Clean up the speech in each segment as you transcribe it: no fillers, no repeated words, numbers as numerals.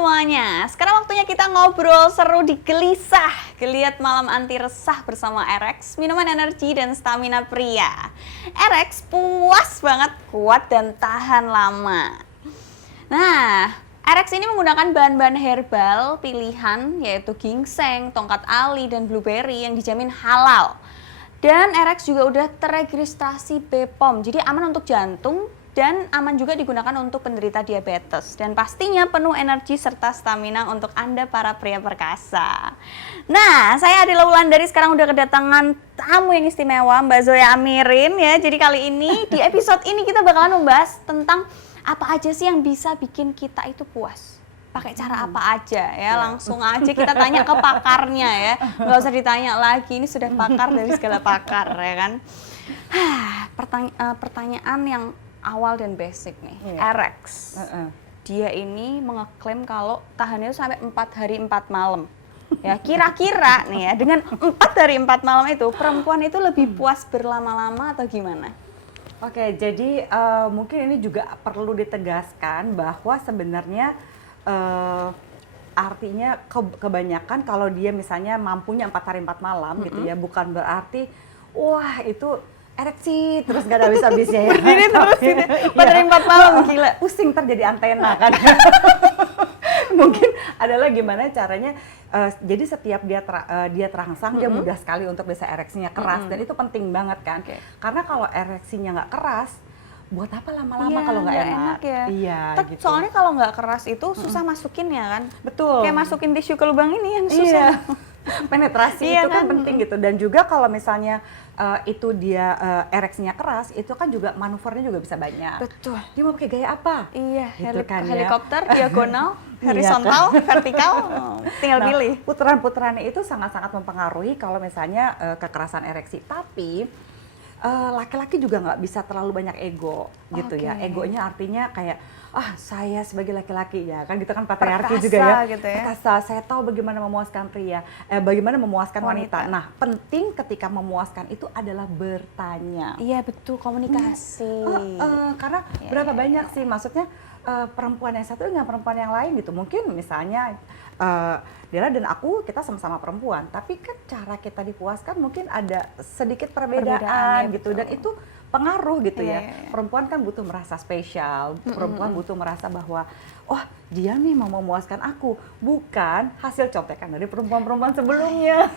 semuanya, sekarang waktunya kita ngobrol seru di Gelisah Geliat Malam Anti Resah bersama RX, minuman energi dan stamina pria. RX puas banget, kuat dan tahan lama. Nah, RX ini menggunakan bahan-bahan herbal pilihan yaitu ginseng, tongkat ali, dan blueberry yang dijamin halal. Dan RX juga udah teregistrasi BPOM, jadi aman untuk jantung dan aman juga digunakan untuk penderita diabetes. Dan pastinya penuh energi serta stamina untuk Anda para pria perkasa. Nah, saya Adila Wulandari sekarang udah kedatangan tamu yang istimewa, Mbak Zoya Amirin ya. Jadi kali ini di episode ini kita bakalan membahas tentang apa aja sih yang bisa bikin kita itu puas. Pakai cara apa aja ya, langsung aja kita tanya ke pakarnya ya. Nggak usah ditanya lagi, ini sudah pakar dari segala pakar ya kan. Pertanyaan yang awal dan basic nih, RX. Dia ini mengeklaim kalau tahannya sampai 4 hari 4 malam. Ya, kira-kira nih ya, dengan 4 hari 4 malam itu perempuan itu lebih puas berlama-lama atau gimana? Oke, jadi mungkin ini juga perlu ditegaskan bahwa sebenarnya artinya kebanyakan kalau dia misalnya mampunya 4 hari 4 malam gitu ya, bukan berarti wah itu ereksi terus gak ada habis-habisnya ya. Berdiri terus gitu, 4 hari 4 malam, gila. Pusing terjadi antena kan. Mungkin adalah gimana caranya, jadi setiap dia terangsang, dia mudah sekali untuk bisa ereksinya keras, dan itu penting banget kan. Karena kalau ereksinya nggak keras, buat apa lama-lama kalau nggak enak ya. Iya, gitu. Soalnya kalau nggak keras itu susah masukinnya kan. Betul. Kayak masukin tisu ke lubang ini yang susah. Penetrasi itu kan penting gitu. Dan juga kalau misalnya itu dia ereksinya keras, itu kan juga manuvernya juga bisa banyak. Betul. Dia mau pakai gaya apa? Iya, gitu kan, helikopter, diagonal, horizontal, vertikal, tinggal pilih. Putaran-putarannya itu sangat-sangat mempengaruhi kalau misalnya kekerasan ereksi. Tapi laki-laki juga nggak bisa terlalu banyak ego gitu ya. Egonya artinya kayak saya sebagai laki-laki ya kan, gitu kan, patriarki juga ya. Gitu ya. Perkasa, saya tahu bagaimana memuaskan pria, bagaimana memuaskan wanita. Nah, penting ketika memuaskan itu adalah bertanya. Iya betul, komunikasi. Karena berapa banyak sih, maksudnya perempuan yang satu dengan perempuan yang lain gitu. Mungkin misalnya Dela dan aku, kita sama-sama perempuan, tapi kan cara kita dipuaskan mungkin ada sedikit perbedaan gitu. Dan itu pengaruh gitu ya. Perempuan kan butuh merasa spesial, perempuan butuh merasa bahwa dia nih mau memuaskan aku, bukan hasil contekan dari perempuan-perempuan sebelumnya.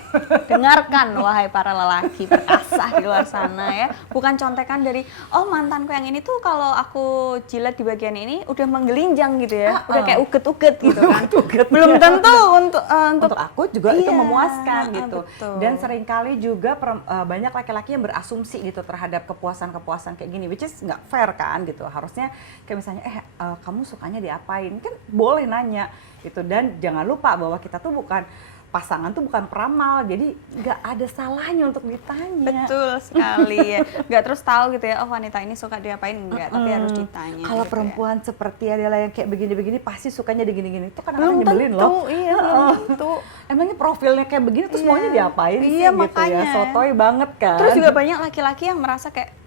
Dengarkan wahai para lelaki perkasa di luar sana ya, bukan contekan dari mantanku yang ini tuh kalau aku jilat di bagian ini udah menggelinjang gitu ya, udah kayak uget-uget gitu kan. Belum tentu untuk aku juga itu memuaskan gitu. Betul. Dan seringkali juga banyak laki-laki yang berasumsi gitu terhadap kepuasan-kepuasan kayak gini, which is nggak fair kan gitu. Harusnya kayak misalnya kamu sukanya diapain, kan boleh nanya gitu. Dan jangan lupa bahwa kita tuh bukan pasangan, tuh bukan peramal, jadi nggak ada salahnya untuk ditanya. Betul sekali ya, nggak terus tahu gitu ya, wanita ini suka diapain, enggak, tapi harus ditanya. Kalau gitu perempuan seperti Adela yang kayak begini-begini pasti sukanya digini-gini, itu kan belum nyebelin loh. Iya, belum tentu. Emangnya profilnya kayak begini terus maunya diapain sih makanya. gitu ya, sotoy banget kan. Terus juga banyak laki-laki yang merasa kayak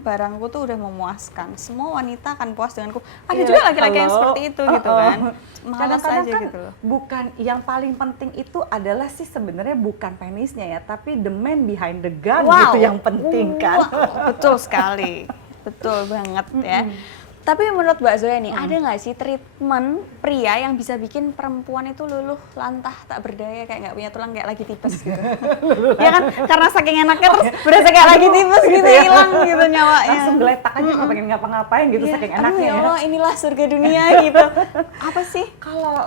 barangku tuh udah memuaskan, semua wanita akan puas denganku. Ada juga laki-laki yang seperti itu gitu kan. Malas aja kan gitu loh. Bukan, yang paling penting itu adalah sih sebenarnya bukan penisnya ya, tapi the man behind the gun gitu yang penting kan. Betul sekali, betul banget ya. Tapi menurut Mbak Zoya nih, ada nggak sih treatment pria yang bisa bikin perempuan itu luluh lantah tak berdaya, kayak nggak punya tulang, kayak lagi tipes gitu? Ya kan, karena saking enaknya terus berasa kayak lagi tipes gitu, hilang gitu nyawanya. Langsung geletak aja nggak pengen ngapa-ngapain gitu, saking enaknya ya Allah, inilah surga dunia gitu. Apa sih?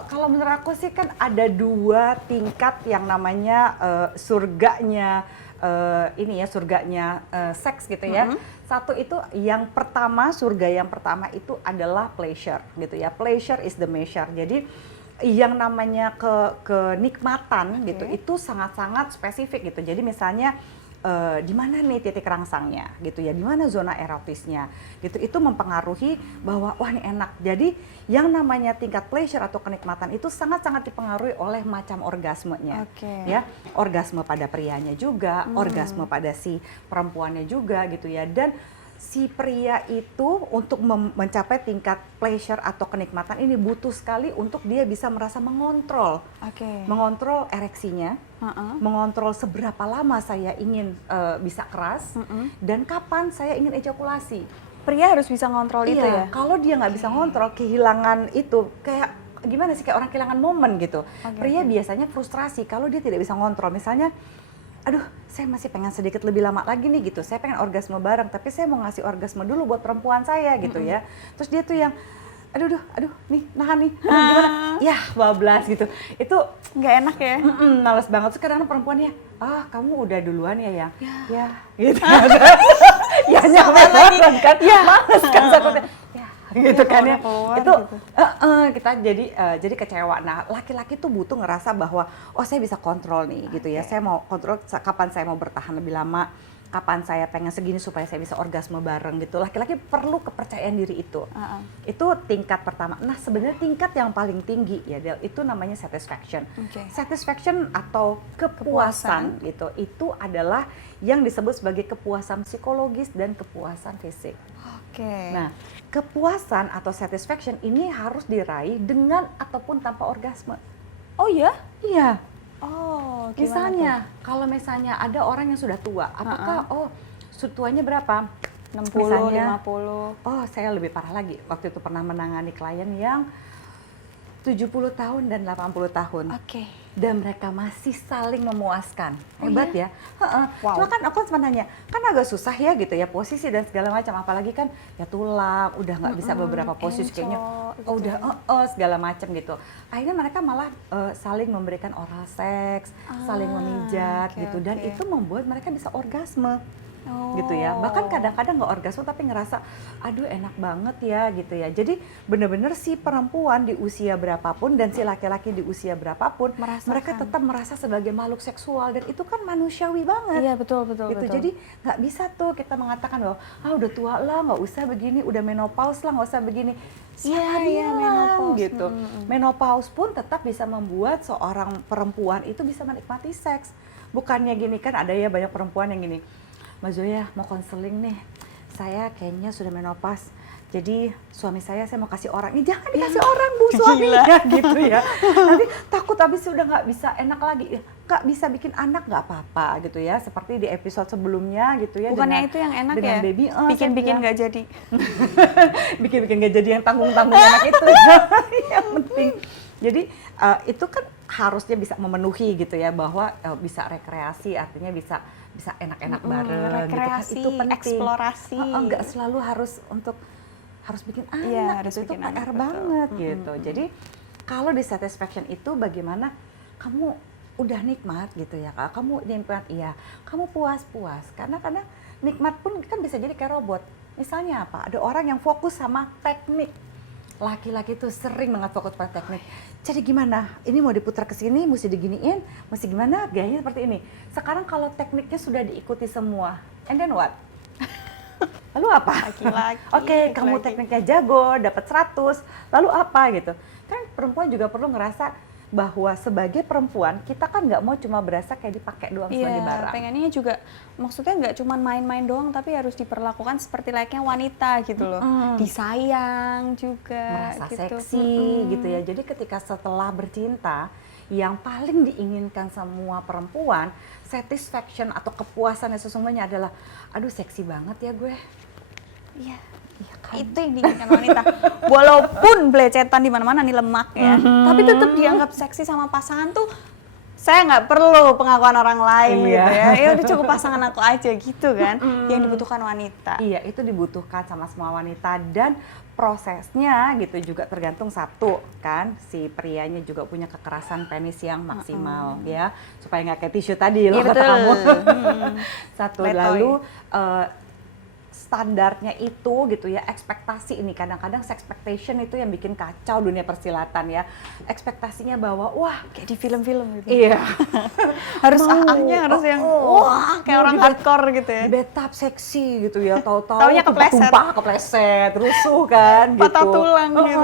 Kalau menurut aku sih kan ada 2 tingkat yang namanya surganya surganya seks gitu ya. Satu itu yang pertama, surga yang pertama itu adalah pleasure gitu ya. Pleasure is the measure. Jadi yang namanya kenikmatan gitu itu sangat-sangat spesifik gitu. Jadi misalnya di mana nih titik rangsangnya gitu ya, di mana zona erotisnya gitu, itu mempengaruhi bahwa wah ini enak. Jadi yang namanya tingkat pleasure atau kenikmatan itu sangat-sangat dipengaruhi oleh macam orgasmenya. Ya, orgasme pada prianya juga, orgasme pada si perempuannya juga gitu ya. Dan si pria itu untuk mencapai tingkat pleasure atau kenikmatan ini butuh sekali untuk dia bisa merasa mengontrol. Mengontrol ereksinya, mengontrol seberapa lama saya ingin bisa keras, dan kapan saya ingin ejakulasi. Pria harus bisa ngontrol itu ya? Kalau dia nggak bisa ngontrol, kehilangan itu, kayak gimana sih, kayak orang kehilangan momen gitu. Pria biasanya frustrasi kalau dia tidak bisa ngontrol. Misalnya, aduh, saya masih pengen sedikit lebih lama lagi nih gitu. Saya pengen orgasme bareng, tapi saya mau ngasih orgasme dulu buat perempuan saya gitu ya. Terus dia tuh yang, aduh, nih, nahan nih, gimana? Ya, bablas gitu. Itu nggak enak ya? Males banget. Terus kadang perempuannya, kamu udah duluan ya, ya, gitu. Ya, nyampe bareng kan, males kan, gitu kan ya. Itu gitu. Kita jadi kecewa. Nah, laki-laki tuh butuh ngerasa bahwa saya bisa kontrol nih gitu ya. Saya mau kontrol kapan saya mau bertahan lebih lama, kapan saya pengen segini supaya saya bisa orgasme bareng gitu. Laki-laki perlu kepercayaan diri itu. Itu tingkat pertama. Nah, sebenarnya tingkat yang paling tinggi ya Del, itu namanya satisfaction. Satisfaction atau kepuasan gitu. Itu adalah yang disebut sebagai kepuasan psikologis dan kepuasan fisik. Nah, kepuasan atau satisfaction ini harus diraih dengan ataupun tanpa orgasme. Oh ya? Iya. Oh, misalnya, kalau misalnya ada orang yang sudah tua, apakah tuanya berapa? 60, misalnya, 50. Saya lebih parah lagi. Waktu itu pernah menangani klien yang 70 tahun dan 80 tahun. Dan mereka masih saling memuaskan. Hebat ya. Cuma kan aku sempat nanya, kan agak susah ya gitu ya posisi dan segala macam, apalagi kan ya tulang udah nggak bisa beberapa posisi kayaknya gitu udah segala macam gitu. Akhirnya mereka malah saling memberikan oral seks, saling memijat gitu, dan itu membuat mereka bisa orgasme. Gitu ya, bahkan kadang-kadang nggak orgasme tapi ngerasa aduh enak banget ya gitu ya. Jadi bener-bener si perempuan di usia berapapun dan si laki-laki di usia berapapun mereka tetap merasa sebagai makhluk seksual, dan itu kan manusiawi banget. Iya, betul. Jadi nggak bisa tuh kita mengatakan bahwa udah tua lah, nggak usah begini, udah menopause lah, nggak usah begini. Menopause gitu. Menopause pun tetap bisa membuat seorang perempuan itu bisa menikmati seks. Bukannya gini, kan ada ya banyak perempuan yang gini, Mbak Zoya mau konseling nih, saya kayaknya sudah menopause, jadi suami saya mau kasih orang. Jangan dikasih orang Bu, suaminya gitu ya. Nanti takut habis udah nggak bisa enak lagi, nggak bisa bikin anak nggak apa-apa gitu ya. Seperti di episode sebelumnya gitu ya. Bukannya itu yang enak dengan ya? Baby, bikin nggak jadi. bikin nggak jadi yang tanggung-tanggung anak itu yang penting. Jadi itu kan harusnya bisa memenuhi gitu ya, bahwa bisa rekreasi, artinya bisa enak-enak bareng, rekreasi, gitu kan, itu penting. Eksplorasi. Nggak selalu harus bikin anak, harus gitu, bikin itu PR anak, banget gitu. Jadi kalau di satisfaction itu bagaimana kamu udah nikmat gitu ya, kamu nikmat, kamu puas, karena nikmat pun kan bisa jadi kayak robot. Misalnya apa? Ada orang yang fokus sama teknik. Laki-laki tuh sering banget fokus pada teknik. Jadi gimana? Ini mau diputar ke sini, mesti diginiin, mesti gimana? Gayanya seperti ini. Sekarang kalau tekniknya sudah diikuti semua, and then what? Lalu apa? Oke, kamu tekniknya jago, dapat 100, lalu apa gitu? Kan perempuan juga perlu ngerasa bahwa sebagai perempuan kita kan nggak mau cuma berasa kayak dipakai doang sebagai barang. Pengennya juga, maksudnya nggak cuma main-main doang, tapi harus diperlakukan seperti layaknya wanita gitu loh. Disayang juga, merasa gitu. seksi gitu ya. Jadi ketika setelah bercinta, yang paling diinginkan semua perempuan, satisfaction atau kepuasan yang sesungguhnya adalah, aduh seksi banget ya gue. Iya. Kan? Itu yang diinginkan wanita. Walaupun belecetan di mana-mana nih lemak ya, tapi tetap dianggap seksi sama pasangan tuh. Saya nggak perlu pengakuan orang lain gitu ya. Ya udah cukup pasangan aku aja gitu kan. Yang dibutuhkan wanita. Iya, itu dibutuhkan sama semua wanita, dan prosesnya gitu juga tergantung satu kan, si prianya juga punya kekerasan penis yang maksimal ya, supaya nggak kayak tisu tadi loh kata kamu. Satu, lalu standarnya itu gitu ya, ekspektasi ini kadang-kadang expectation itu yang bikin kacau dunia persilatan ya. Ekspektasinya bahwa wah kayak di film-film gitu. Iya. harus harus yang wah kayak orang hardcore gitu ya. Di bathtub seksi gitu ya, tahu-tahu taunya kepleset, rusuh kan gitu. Patah tulang gitu.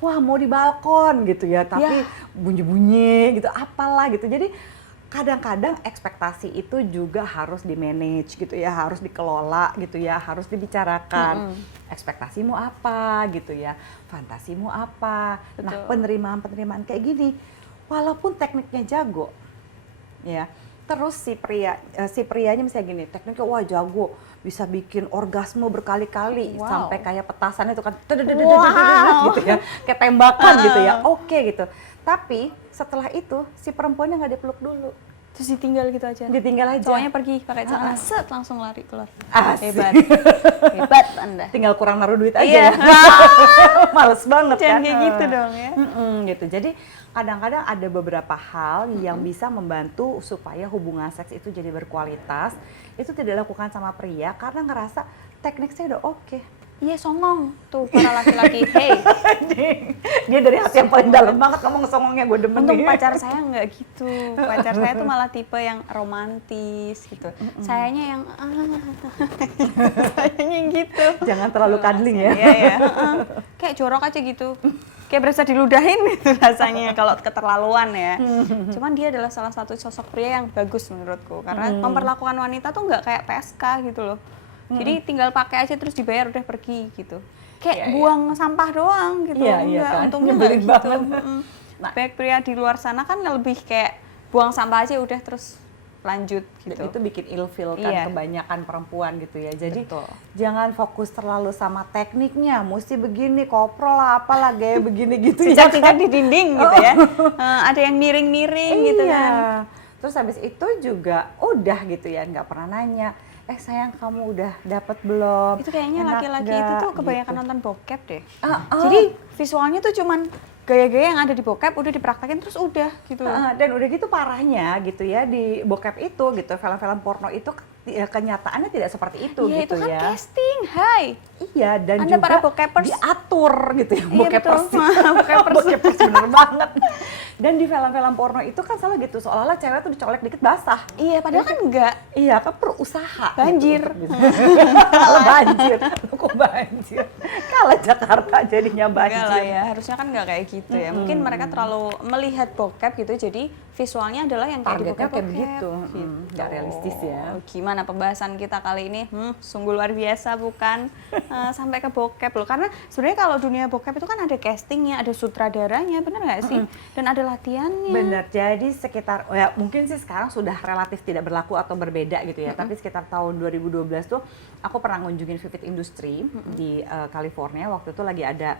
Wah, mau di balkon gitu ya, tapi bunyi-bunyi gitu, apalah gitu. Jadi kadang-kadang ekspektasi itu juga harus di-manage gitu ya, harus dikelola gitu ya, harus dibicarakan. Ekspektasimu apa gitu ya, fantasimu apa. Nah, Betul. penerimaan-penerimaan kayak gini, walaupun tekniknya jago, ya, terus si prianya misalnya gini, tekniknya wah jago, bisa bikin orgasme berkali-kali Wow. sampai kayak petasan itu kan Wow. gitu ya, kayak tembakan gitu ya, oke gitu. Tapi setelah itu si perempuannya nggak dipeluk dulu, Terus ditinggal gitu aja. ditinggal aja. Cowoknya pergi pakai celana, set langsung lari keluar. Asik. Hebat. Hebat Anda. Tinggal kurang naruh duit aja Iya. ya. Males banget Jangan kan. kayak gitu dong ya. Gitu. Jadi kadang-kadang ada beberapa hal yang bisa membantu supaya hubungan seks itu jadi berkualitas. Itu tidak dilakukan sama pria karena ngerasa teknik saya udah oke. Iya songong tuh para laki-laki. Hey, Dia dari hati yang paling dalam banget ngomong songongnya, gue demen untung nih. pacar saya nggak gitu. Pacar saya tuh malah tipe yang romantis gitu. Sayanya yang sayanya yang gitu. Jangan terlalu cuddling ya. Iya ya. Kayak jorok aja gitu. Kayak berasa diludahin gitu rasanya kalau keterlaluan ya. Cuman dia adalah salah satu sosok pria yang bagus menurutku karena memperlakukan wanita tuh nggak kayak PSK gitu loh. Jadi tinggal pakai aja terus dibayar udah pergi gitu. Kayak Iya, buang sampah doang gitu. Iya, iya Enggak, kan. untungnya nggak Nyebelin gitu. banget. Nah, baik pria di luar sana kan lebih kayak buang sampah aja udah terus lanjut Dan gitu. itu bikin ilfeel kan Iya. kebanyakan perempuan gitu ya. Jadi Betul. jangan fokus terlalu sama tekniknya, mesti begini, koprol lah, apalah gaya begini gitu ya. Cicak-cicak di dinding gitu ya. Ada yang miring-miring gitu Iya. kan. Terus habis itu juga udah gitu ya, nggak pernah nanya, sayang kamu udah dapat belum? Itu kayaknya Enak laki-laki itu nggak?" tuh kebanyakan Gitu. nonton bokep deh. Ah, Jadi visualnya tuh cuman gaya-gaya yang ada di bokep udah dipraktekin terus udah gitu. Dan udah gitu parahnya gitu ya di bokep itu gitu, film-film porno itu kenyataannya tidak seperti itu Iya, gitu itu kan ya. casting, hai. Iya, dan Anda juga para bokepers. diatur gitu ya, Iya, bokepers. betul. Bokepers. Bokepers bener banget. Dan di film-film porno itu kan selalu gitu, seolah-olah cewek tuh dicolek dikit basah. Iya, padahal kan enggak. Iya, kan perlu usaha. Banjir. Gitu, Kalau banjir, kok banjir. Kalau Jakarta jadinya banjir. Enggak lah ya, harusnya kan enggak kayak gitu ya. Mungkin mereka terlalu melihat bokep gitu, jadi visualnya adalah yang kayak di Targetnya bokep-bokep. kayak begitu. Nggak realistis ya. Gimana pembahasan kita kali ini? Sungguh luar biasa bukan? Sampai ke bokep loh. Karena sebenarnya kalau dunia bokep itu kan ada castingnya, ada sutradaranya, bener nggak sih? Dan ada latihannya. Bener, jadi sekitar, ya mungkin sih sekarang sudah relatif tidak berlaku atau berbeda gitu ya, tapi sekitar tahun 2012 tuh aku pernah ngunjungin Vivid Industry di California, waktu itu lagi ada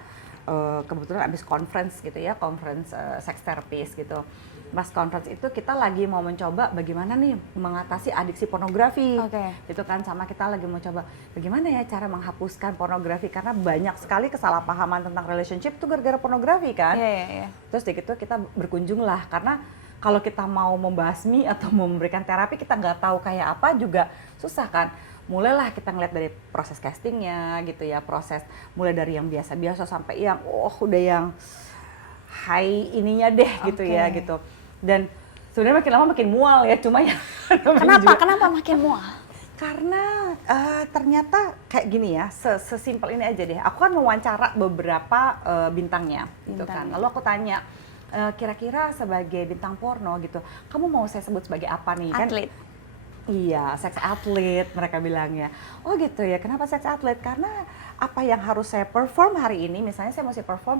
kebetulan abis conference gitu ya, conference sex therapist gitu. Pas conference itu kita lagi mau mencoba bagaimana nih mengatasi adiksi pornografi. Oke. Gitu kan, sama kita lagi mau coba bagaimana ya cara menghapuskan pornografi karena banyak sekali kesalahpahaman tentang relationship itu gara-gara pornografi kan. Iya, iya, iya. Terus di gitu kita berkunjung lah karena kalau kita mau membasmi atau memberikan terapi kita nggak tahu kayak apa juga susah kan. Mulailah kita ngeliat dari proses castingnya gitu ya, proses mulai dari yang biasa-biasa sampai yang udah yang high ininya deh gitu ya gitu. Dan sebenarnya makin lama makin mual ya, cuma ya Kenapa makin mual? karena ternyata kayak gini ya, sesimpel ini aja deh. Aku kan mewawancara beberapa bintangnya gitu kan. Bintangnya. Lalu aku tanya, kira-kira sebagai bintang porno gitu, kamu mau saya sebut sebagai apa nih? Kan Atlet. iya, seks atlet mereka bilangnya. Oh gitu ya, kenapa seks atlet? Karena apa yang harus saya perform hari ini, misalnya saya mesti perform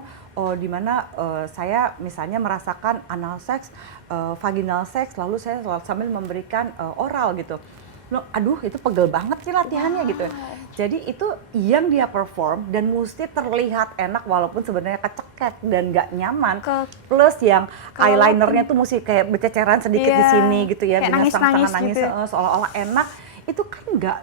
di mana saya misalnya merasakan anal seks, vaginal seks, lalu saya sambil memberikan oral gitu. Loh, aduh itu pegel banget sih latihannya gitu. Jadi itu yang dia perform dan mesti terlihat enak walaupun sebenarnya kecekek dan nggak nyaman. Plus yang eyelinernya tuh mesti kayak bececeran sedikit di Iya, sini gitu ya, kayak dengan nangis-nangis nangis gitu. seolah-olah enak. Itu kan nggak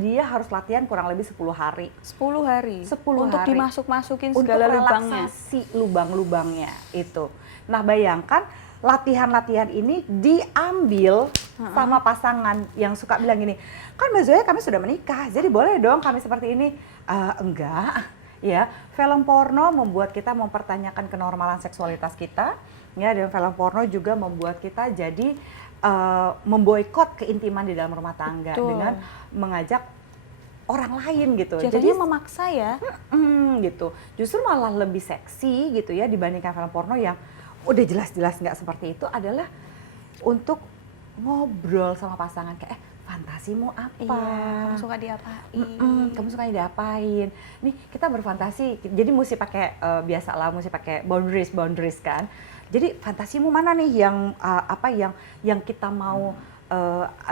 dia harus latihan kurang lebih 10 hari. 10 hari. 10 Untuk hari. dimasuk-masukin Untuk segala lubangnya. relaksasi lubang-lubangnya itu. Nah bayangkan latihan-latihan ini diambil sama pasangan yang suka bilang gini, kan Mbak Zoya kami sudah menikah, jadi boleh dong kami seperti ini. Enggak, ya. Film porno membuat kita mempertanyakan kenormalan seksualitas kita, ya. Dan film porno juga membuat kita jadi memboikot keintiman di dalam rumah tangga. Betul. Dengan mengajak orang lain gitu. Jadinya memaksa ya. Gitu. Justru malah lebih seksi gitu ya dibandingkan film porno yang udah jelas-jelas nggak seperti itu adalah untuk ngobrol sama pasangan kayak fantasimu apa? Iya, kamu suka diapain? Kamu suka diapain? Nih kita berfantasi, jadi mesti pakai biasalah mesti pakai boundaries kan. Jadi fantasimu mana nih yang apa yang kita mau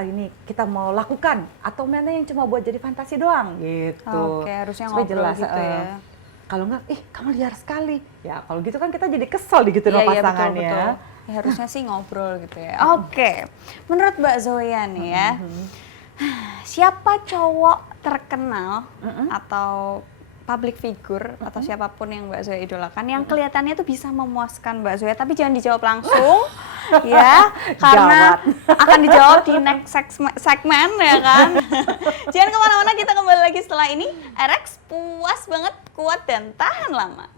ini kita mau lakukan atau mana yang cuma buat jadi fantasi doang gitu. Oke, harusnya Supaya ngobrol jelas, gitu ya. Kalau enggak, kamu liar sekali. Ya kalau gitu kan kita jadi kesel gitu Iya, sama iya, pasangan betul, ya. betul. Ya, harusnya sih ngobrol gitu ya. Oke, menurut Mbak Zoya nih ya, siapa cowok terkenal atau public figure atau siapapun yang Mbak Zoya idolakan yang kelihatannya tuh bisa memuaskan Mbak Zoya, tapi jangan dijawab langsung ya, karena akan dijawab di next segmen ya kan. Jangan kemana-mana, kita kembali lagi setelah ini. RX puas banget, kuat dan tahan lama.